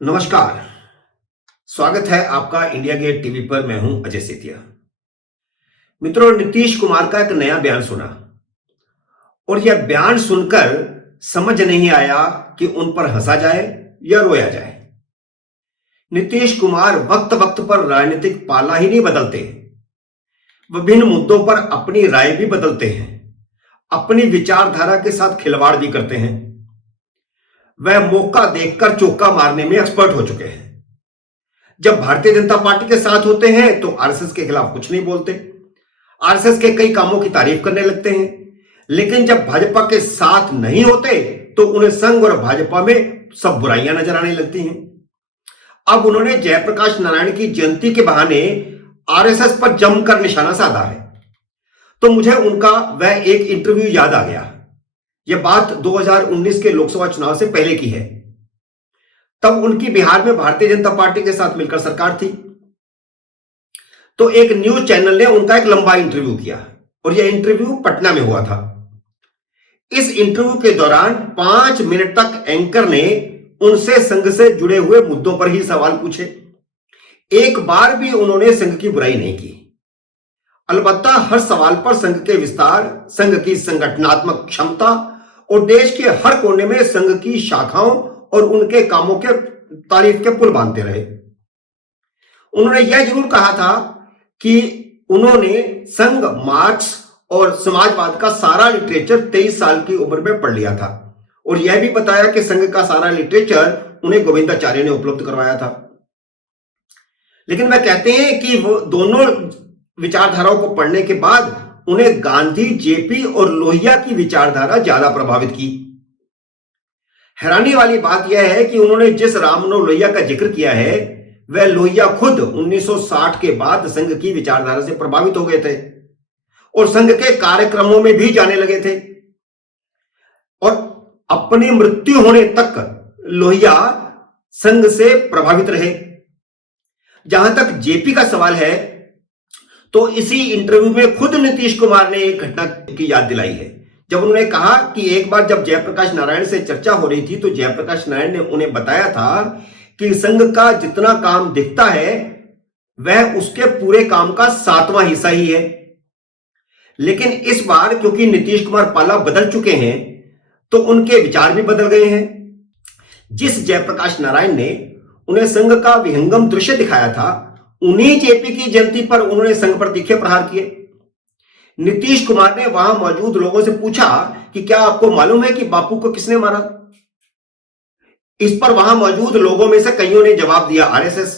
नमस्कार। स्वागत है आपका इंडिया गेट टीवी पर। मैं हूं अजय सेतिया। मित्रों, नीतीश कुमार का एक नया बयान सुना और यह बयान सुनकर समझ नहीं आया कि उन पर हंसा जाए या रोया जाए। नीतीश कुमार वक्त वक्त पर राजनीतिक पाला ही नहीं बदलते, विभिन्न मुद्दों पर अपनी राय भी बदलते हैं, अपनी विचारधारा के साथ खिलवाड़ भी करते हैं। वह मौका देखकर चौका मारने में एक्सपर्ट हो चुके हैं। जब भारतीय जनता पार्टी के साथ होते हैं तो आरएसएस के खिलाफ कुछ नहीं बोलते, आरएसएस के कई कामों की तारीफ करने लगते हैं। लेकिन जब भाजपा के साथ नहीं होते तो उन्हें संघ और भाजपा में सब बुराइयां नजर आने लगती हैं। अब उन्होंने जयप्रकाश नारायण की जयंती के बहाने आरएसएस पर जमकर निशाना साधा है। तो मुझे उनका वह एक इंटरव्यू याद आ गया। यह बात 2019 के लोकसभा चुनाव से पहले की है। तब उनकी बिहार में भारतीय जनता पार्टी के साथ मिलकर सरकार थी। तो एक न्यूज चैनल ने उनका एक लंबा इंटरव्यू किया और यह इंटरव्यू पटना में हुआ था। इस इंटरव्यू के दौरान 5 मिनट तक एंकर ने उनसे संघ से जुड़े हुए मुद्दों पर ही सवाल पूछे। एक बार भी उन्होंने संघ की बुराई नहीं की। अलबत्ता हर सवाल पर संघ के विस्तार, संघ की संगठनात्मक क्षमता और देश के हर कोने में संघ की शाखाओं और उनके कामों के तारीफ के पुल बांधते रहे। उन्होंने यह जरूर कहा था कि उन्होंने संघ, मार्क्स और समाजवाद का सारा लिटरेचर 23 साल की उम्र में पढ़ लिया था और यह भी बताया कि संघ का सारा लिटरेचर उन्हें गोविंदाचार्य ने उपलब्ध करवाया था। लेकिन वह कहते हैं कि वो दोनों विचारधाराओं को पढ़ने के बाद उन्हें गांधी, जेपी और लोहिया की विचारधारा ज्यादा प्रभावित की। हैरानी वाली बात यह है कि उन्होंने जिस राममनोहर लोहिया का जिक्र किया है वह लोहिया खुद 1960 के बाद संघ की विचारधारा से प्रभावित हो गए थे और संघ के कार्यक्रमों में भी जाने लगे थे और अपनी मृत्यु होने तक लोहिया संघ से प्रभावित रहे। जहां तक जेपी का सवाल है तो इसी इंटरव्यू में खुद नीतीश कुमार ने एक घटना की याद दिलाई है, जब उन्होंने कहा कि एक बार जब जयप्रकाश नारायण से चर्चा हो रही थी तो जयप्रकाश नारायण ने उन्हें बताया था कि संघ का जितना काम दिखता है वह उसके पूरे काम का 7वां हिस्सा ही है। लेकिन इस बार क्योंकि नीतीश कुमार पाला बदल चुके हैं तो उनके विचार भी बदल गए हैं। जिस जयप्रकाश नारायण ने उन्हें संघ का विहंगम दृश्य दिखाया था, उन्हीं जेपी की जयंती पर उन्होंने संघ पर तीखे प्रहार किए। नीतीश कुमार ने वहां मौजूद लोगों से पूछा कि क्या आपको मालूम है कि बापू को किसने मारा? इस पर वहां मौजूद लोगों में से कईयों ने जवाब दिया, आरएसएस।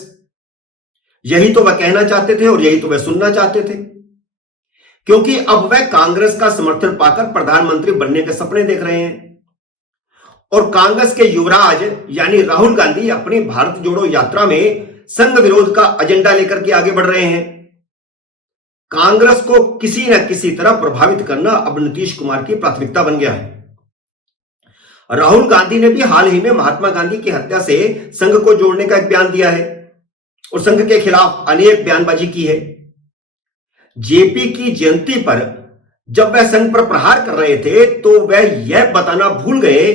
यही तो वह कहना चाहते थे और यही तो वह सुनना चाहते थे, क्योंकि अब वह कांग्रेस का समर्थन पाकर प्रधानमंत्री बनने के सपने देख रहे हैं और कांग्रेस के युवराज यानी राहुल गांधी अपनी भारत जोड़ो यात्रा में संघ विरोध का एजेंडा लेकर के आगे बढ़ रहे हैं। कांग्रेस को किसी न किसी तरह प्रभावित करना अब नीतीश कुमार की प्राथमिकता बन गया है। राहुल गांधी ने भी हाल ही में महात्मा गांधी की हत्या से संघ को जोड़ने का एक बयान दिया है और संघ के खिलाफ अनेक बयानबाजी की है। जेपी की जयंती पर जब वह संघ पर प्रहार कर रहे थे तो वह यह बताना भूल गए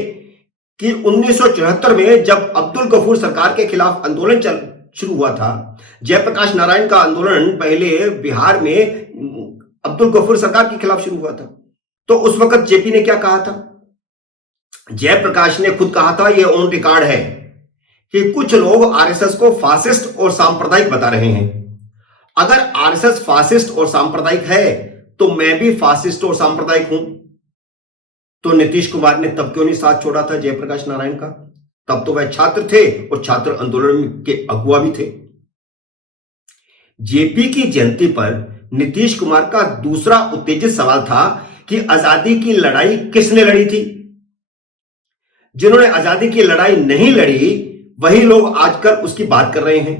कि 1974 में जब अब्दुल गफूर सरकार के खिलाफ आंदोलन शुरू हुआ था, जयप्रकाश नारायण का आंदोलन पहले बिहार में अब्दुल गफूर सरकार के खिलाफ शुरू हुआ था, तो उस वक्त जेपी ने क्या कहा था? जयप्रकाश ने खुद कहा था, यह ऑन रिकॉर्ड है, कि कुछ लोग आरएसएस को फासिस्ट और सांप्रदायिक बता रहे हैं। अगर आरएसएस फासिस्ट और सांप्रदायिक है तो मैं भी फासिस्ट और सांप्रदायिक हूं। तो नीतीश कुमार ने तब क्यों नहीं साथ छोड़ा था जयप्रकाश नारायण का? तब तो वह छात्र थे और छात्र आंदोलन के अगुवा भी थे। जेपी की जयंती पर नीतीश कुमार का दूसरा उत्तेजित सवाल था कि आजादी की लड़ाई किसने लड़ी थी? जिन्होंने आजादी की लड़ाई नहीं लड़ी वही लोग आजकल उसकी बात कर रहे हैं।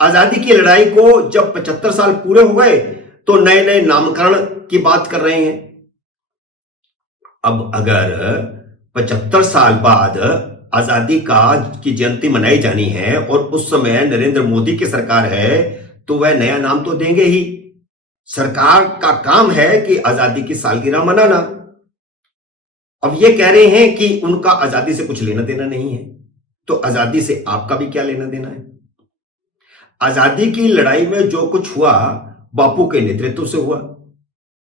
आजादी की लड़ाई को जब 75 साल पूरे हो गए तो नए नए नामकरण की बात कर रहे हैं। अब अगर 75 साल बाद आजादी की जयंती मनाई जानी है और उस समय नरेंद्र मोदी की सरकार है तो वह नया नाम तो देंगे ही। सरकार का काम है कि आजादी की सालगिरह मनाना। अब ये कह रहे हैं कि उनका आजादी से कुछ लेना देना नहीं है। तो आजादी से आपका भी क्या लेना देना है? आजादी की लड़ाई में जो कुछ हुआ बापू के नेतृत्व से हुआ,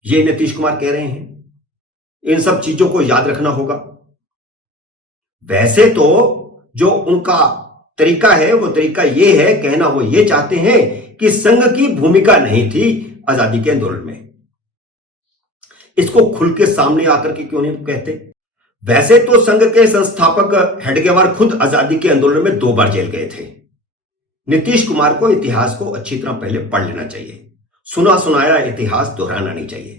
ये नीतीश कुमार कह रहे हैं। इन सब चीजों को याद रखना होगा। वैसे तो जो उनका तरीका है वो तरीका ये है, कहना वो ये चाहते हैं कि संघ की भूमिका नहीं थी आजादी के आंदोलन में। इसको खुल के सामने आकर के क्यों नहीं कहते? वैसे तो संघ के संस्थापक हेडगेवार खुद आजादी के आंदोलन में 2 बार जेल गए थे। नीतीश कुमार को इतिहास को अच्छी तरह पहले पढ़ लेना चाहिए, सुना सुनाया इतिहास दोहराना नहीं चाहिए।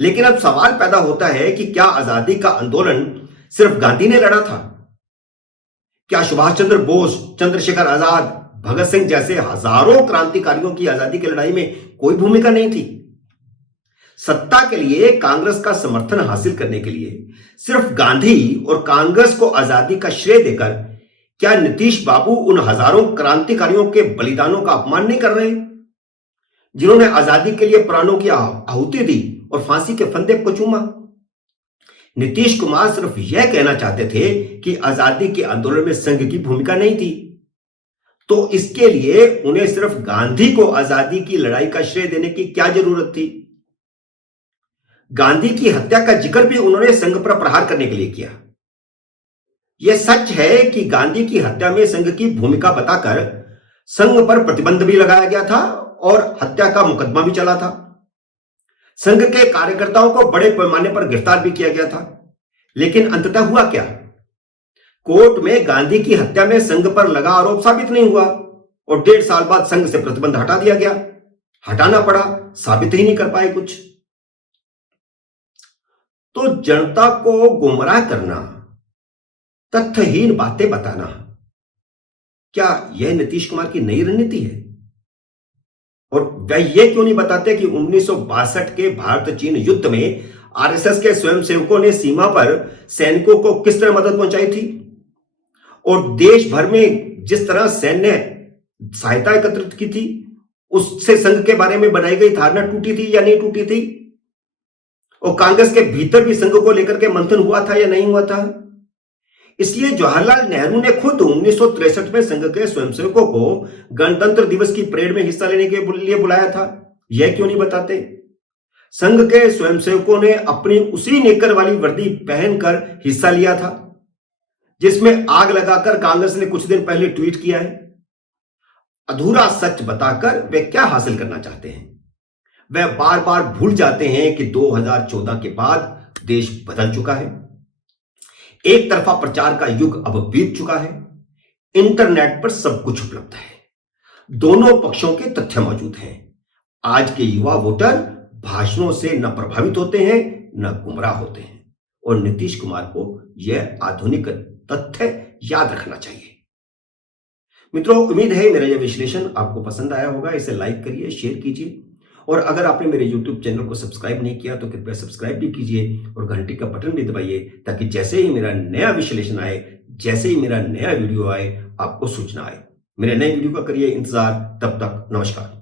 लेकिन अब सवाल पैदा होता है कि क्या आजादी का आंदोलन सिर्फ गांधी ने लड़ा था? क्या सुभाष चंद्र बोस, चंद्रशेखर आजाद, भगत सिंह जैसे हजारों क्रांतिकारियों की आजादी की लड़ाई में कोई भूमिका नहीं थी? सत्ता के लिए कांग्रेस का समर्थन हासिल करने के लिए सिर्फ गांधी और कांग्रेस को आजादी का श्रेय देकर क्या नीतीश बाबू उन हजारों क्रांतिकारियों के बलिदानों का अपमान नहीं कर रहे, जिन्होंने आजादी के लिए प्राणों की आहुति दी और फांसी के फंदे को चूमा? नीतीश कुमार सिर्फ यह कहना चाहते थे कि आजादी के आंदोलन में संघ की भूमिका नहीं थी, तो इसके लिए उन्हें सिर्फ गांधी को आजादी की लड़ाई का श्रेय देने की क्या जरूरत थी? गांधी की हत्या का जिक्र भी उन्होंने संघ पर प्रहार करने के लिए किया। यह सच है कि गांधी की हत्या में संघ की भूमिका बताकर संघ पर प्रतिबंध भी लगाया गया था और हत्या का मुकदमा भी चला था। संघ के कार्यकर्ताओं को बड़े पैमाने पर गिरफ्तार भी किया गया था। लेकिन अंततः हुआ क्या? कोर्ट में गांधी की हत्या में संघ पर लगा आरोप साबित नहीं हुआ और 1.5 साल बाद संघ से प्रतिबंध हटा दिया गया। हटाना पड़ा, साबित ही नहीं कर पाए कुछ। तो जनता को गुमराह करना, तथ्यहीन बातें बताना, क्या यह नीतीश कुमार की नई रणनीति है? और वह यह क्यों नहीं बताते कि 1962 के भारत चीन युद्ध में आरएसएस के स्वयंसेवकों ने सीमा पर सैनिकों को किस तरह मदद पहुंचाई थी और देश भर में जिस तरह सैन्य सहायता एकत्रित की थी, उससे संघ के बारे में बनाई गई धारणा टूटी थी या नहीं टूटी थी? और कांग्रेस के भीतर भी संघ को लेकर के मंथन हुआ था या नहीं हुआ था? इसलिए जवाहरलाल नेहरू ने खुद 1963 में संघ के स्वयंसेवकों को गणतंत्र दिवस की परेड में हिस्सा लेने के लिए बुलाया था। यह क्यों नहीं बताते? संघ के स्वयंसेवकों ने अपनी उसी नेकर वाली वर्दी पहनकर हिस्सा लिया था जिसमें आग लगाकर कांग्रेस ने कुछ दिन पहले ट्वीट किया है। अधूरा सच बताकर वे क्या हासिल करना चाहते हैं? वे बार बार भूल जाते हैं कि 2014 के बाद देश बदल चुका है। एक तरफा प्रचार का युग अब बीत चुका है। इंटरनेट पर सब कुछ उपलब्ध है, दोनों पक्षों के तथ्य मौजूद हैं। आज के युवा वोटर भाषणों से न प्रभावित होते हैं न गुमराह होते हैं और नीतीश कुमार को यह आधुनिक तथ्य याद रखना चाहिए। मित्रों, उम्मीद है मेरा यह विश्लेषण आपको पसंद आया होगा। इसे लाइक करिए, शेयर कीजिए और अगर आपने मेरे YouTube चैनल को सब्सक्राइब नहीं किया तो कृपया सब्सक्राइब भी कीजिए और घंटी का बटन भी दबाइए ताकि जैसे ही मेरा नया विश्लेषण आए, जैसे ही मेरा नया वीडियो आए, आपको सूचना आए। मेरे नए वीडियो का करिए इंतजार। तब तक नमस्कार।